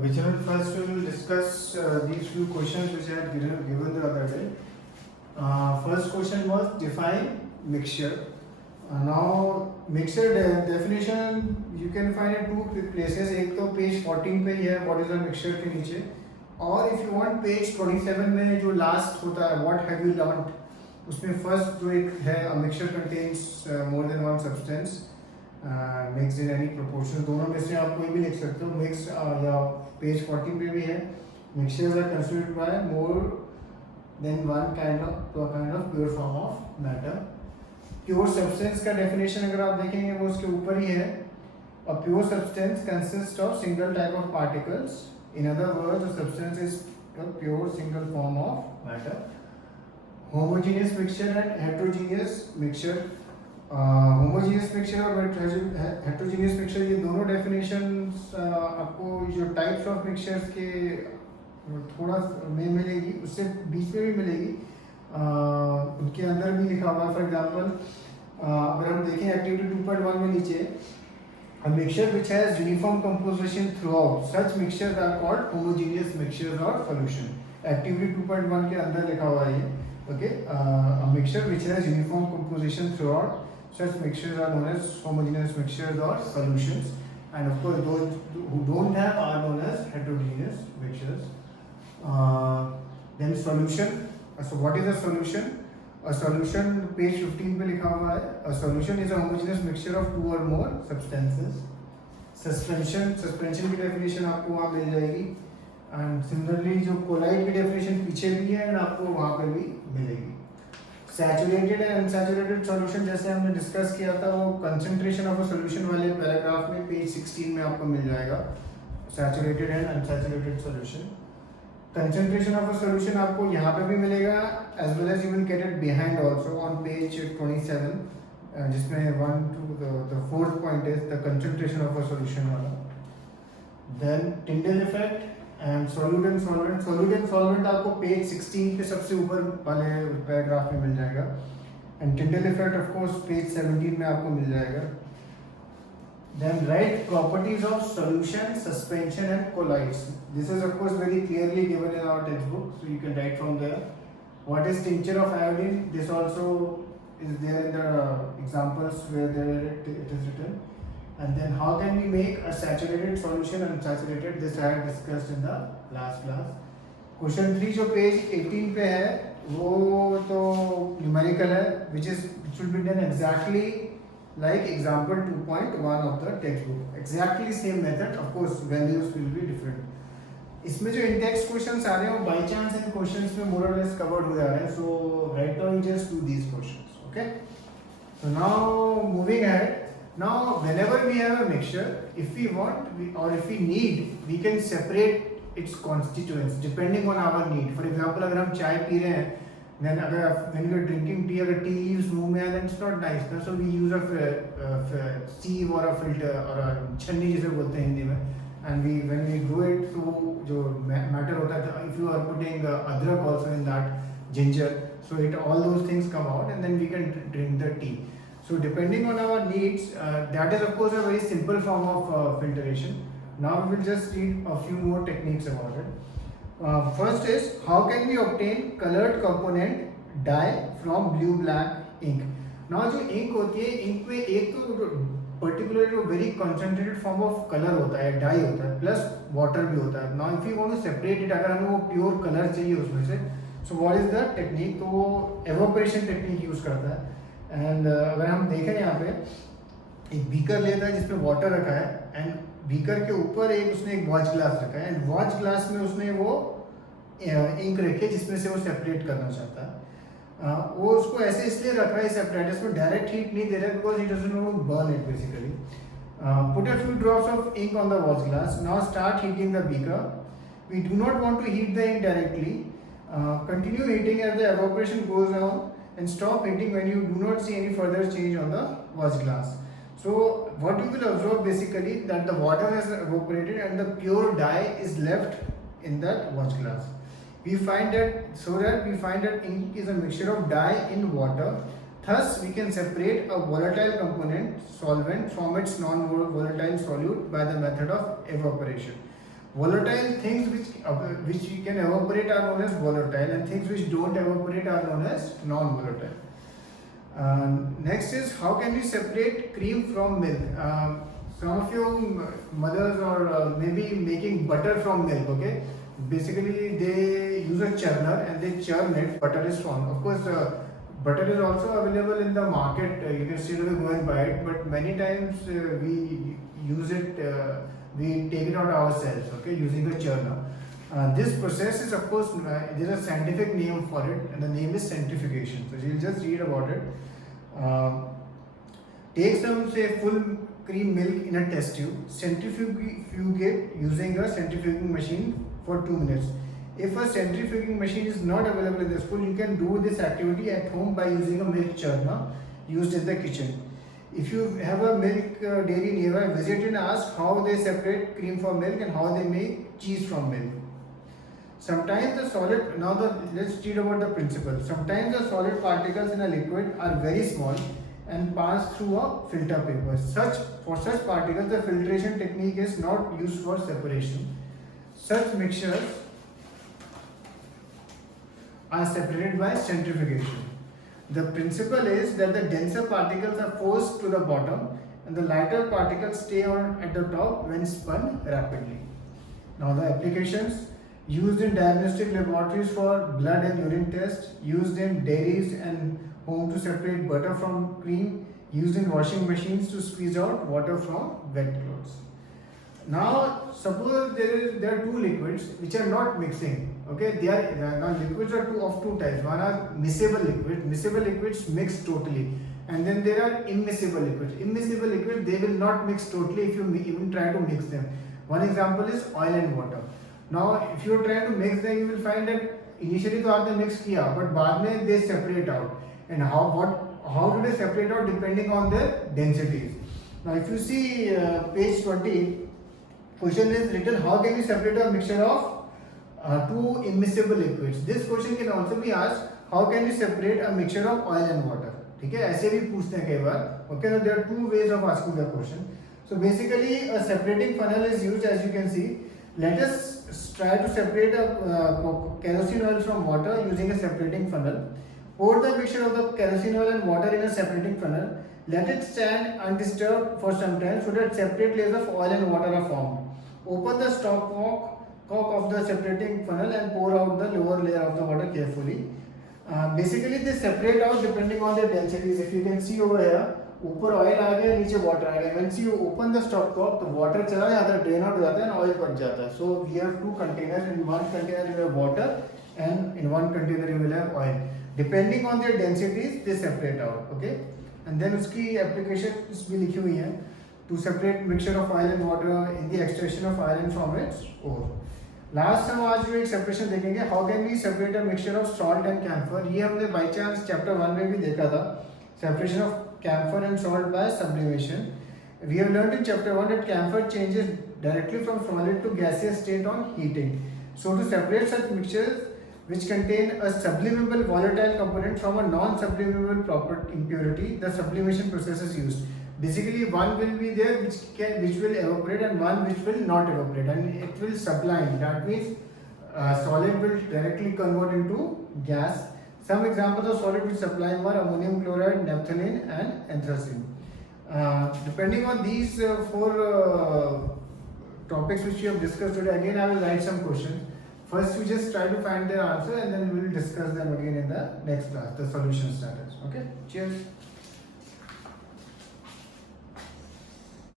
Okay, children, first we will discuss these few questions which I had given the other day. First question was define mixture. Now mixture definition you can find in two places. एक तो page 14 पे ही है what is a mixture के नीचे, और if you want page 27 में जो last होता है what have you learnt, उसमें first जो एक है a mixture contains more than one substance mixed in any proportion. दोनों में से आप कोई भी लिख सकते हो. मिक्स या पेज 14 पे भी है mixtures are constituted by more than one kind of pure form of matter. Pure substance का डेफिनेशन अगर आप देखेंगे वो उसके ऊपर ही है. A pure substance consist of single type of particles. In other words a substance is a pure single form of matter. Homogeneous mixture and heterogeneous mixture. Homogeneous mixture और हेटेरोजेनियस मिक्सचर ये दोनों डेफिनेशंस आपको जो types of mixtures के थोड़ा में मिलेगी, उससे बीच में भी मिलेगी. उनके अंदर भी लिखा हुआ है. फॉर एग्जांपल अगर हम देखें एक्टिविटी 2.1 में नीचे a mixture which has uniform composition throughout, such mixtures are called homogeneous mixtures or solution. Activity 2.1 के अंदर लिखा हुआ है ये. Okay, a mixture which has uniform composition throughout, such mixtures are known as homogeneous mixtures or solutions, and of course those who don't have are known as heterogeneous mixtures. Then solution. So what is a solution? A solution page 15 पे लिखा हुआ है. A solution is a homogeneous mixture of two or more substances. Suspension की definition आपको वहाँ मिल जाएगी. And similarly जो collide की डेफिनेशन पीछे भी है एंड आपको वहाँ पे भी मिलेगी. सैचुरेटेड एंड अनसैचुरेटेड सॉल्यूशन जैसे हमने डिस्कस किया था वो कंसंट्रेशन ऑफ अ सॉल्यूशन वाले पैराग्राफ में पेज 16 में आपको मिल जाएगा. Saturated and unsaturated solution. Concentration of a solution आपको यहाँ पे भी मिलेगा as well as you will get it behind also on page 27 जिसमें 1 to the fourth point is the concentration of a solution वाला. Then Tyndall effect and solute and solvent. Solute and solvent आपको page 16 के सबसे ऊपर वाले paragraph में मिल जाएगा. And Tyndall effect of course page 17 में आपको मिल जाएगा. Then write properties of solution, suspension and colloids. This is of course very clearly given in our textbook, so you can write from there. What is tincture of iodine? This also is there in the examples where there it is written. And then how can we make a saturated solution unsaturated? This I had discussed in the last class. Question 3 जो page 18 पे है वो तो numerical है, which should be done exactly like example 2.1 of the textbook. Exactly same method. Of course values will be different. इसमें जो in-text questions आ रहे हैं वो by chance इन questions में more or less covered हो जा रहे हैं. So right now you just do these questions. Okay. So now moving ahead. Now whenever we have a mixture, if we want or if we need, we can separate its constituents depending on our need. For example, अगर हम चाय P रहे हैं, then when we are drinking tea, अगर tea leaves मुंह में आए then it's not nice. So we use a sieve or a filter or a छन्नी जिसे बोलते हैं हिंदी में. And when we do it through जो matter होता है, if you are putting अदरक also in that, ginger, so all those things come out and then we can drink the tea. So depending on our needs, that is of course a very simple form of filtration. Now we will just read a few more techniques about it. First is how can we obtain colored component dye from blue black ink. Now जो ink होती है, ink में एक तो particular जो very concentrated form of color होता है, dye होता है, plus water भी होता है. Now if you want to separate it, अगर हमें वो pure color चाहिए उसमें से, so what is the technique? तो वो evaporation technique use करता है. एंड अगर हम देखें यहाँ पे एक बीकर लेता है जिसमें वाटर रखा है एंड बीकर के ऊपर उसने एक वॉच ग्लास रखा है एंड वॉच ग्लास में उसने वो इंक रखी है जिसमें से वो सेपरेट करना चाहता है. वो उसको ऐसे इसलिए रखा है सेपरेट, इसमें डायरेक्ट हीट नहीं दे रहा because he doesn't want to burn it basically. Put a few drops of ink on the watch glass. Now start heating the beaker. We do not want to heat the ink directly. Continue heating as the evaporation goes on and stop heating when you do not see any further change on the watch glass. So what you will observe basically that the water has evaporated and the pure dye is left in that watch glass. We find that ink is a mixture of dye in water. Thus we can separate a volatile component solvent from its non-volatile solute by the method of evaporation. Volatile things which can evaporate are known as volatile, and things which don't evaporate are known as non-volatile. Next is, how can we separate cream from milk? Some of you mothers or maybe making butter from milk. Okay, basically they use a churner and they churn it. Butter is formed. Of course, butter is also available in the market. You can still go and buy it, but many times we use it. We take it out ourselves. Okay, using a churner. This process is, of course, there is a scientific name for it, and the name is centrifugation. So you'll just read about it. Take some, say, full cream milk in a test tube, centrifugate using a centrifuging machine for 2 minutes. If a centrifuging machine is not available in the school, you can do this activity at home by using a milk churner used in the kitchen. If you have a milk dairy nearby, visit and ask how they separate cream from milk and how they make cheese from milk. Sometimes the solid, let's read about the principle. Sometimes the solid particles in a liquid are very small and pass through a filter paper. For such particles, the filtration technique is not used for separation. Such mixtures are separated by centrifugation. The principle is that the denser particles are forced to the bottom and the lighter particles stay on at the top when spun rapidly. Now the applications: used in diagnostic laboratories for blood and urine tests, used in dairies and home to separate butter from cream, used in washing machines to squeeze out water from wet clothes. Now suppose there are two liquids which are not mixing. Okay, now liquids are of two types. One are miscible liquids. Miscible liquids mix totally, and then there are immiscible liquids. Immiscible liquids, they will not mix totally if you even try to mix them. One example is oil and water. Now if you are trying to mix them, you will find that initially तो आपने mix किया, but बाद में they separate out. And how do they separate out? Depending on their densities. Now if you see page 20, question is written, how can you separate a mixture of two immiscible liquids? This question can also be asked, how can you separate a mixture of oil and water? ठीक है, ऐसे भी पूछते हैं कई बार. Okay, so there are two ways of asking the question. So basically a separating funnel is used, as you can see. Let us try to separate a kerosene oil from water using a separating funnel. Pour the mixture of the kerosene oil and water in a separating funnel. Let it stand undisturbed for some time so that separate layers of oil and water are formed. Open the stopcock of the separating funnel and pour out the lower layer of the water carefully. Basically they separate out depending on their densities. If you can see over here, ऊपर oil आ गया, नीचे water आ गया. Once you open the stopcock, तो water चला जाता है, drain out हो जाता है, and oil बच जाता है. So we have two containers. In one container you have water, and in one container you will have oil. Depending on their densities, they separate out. Okay, and then उसकी applications भी लिखी हुई हैं. To separate mixture of oil and water in the extraction of iron from its ore. Last हम आज जो एक separation देखेंगे, how can we separate a mixture of salt and camphor. ये हमने बाई चांस चैप्टर 1 में भी देखा था, separation of camphor and salt by sublimation. We have learned in chapter 1 that camphor changes directly from solid to gaseous state on heating. So to separate such mixtures which contain a sublimable volatile component from a non-sublimable proper impurity, the sublimation process is used. Basically, one will be there which will evaporate and one which will not evaporate, and it will sublime. That means solid will directly convert into gas. Some examples of solid which sublime are ammonium chloride, naphthalene, and anthracene. Depending on these four topics which we have discussed today, again I will write some questions. First, we just try to find their answer, and then we will discuss them again in the next class, the solution status. Okay, cheers.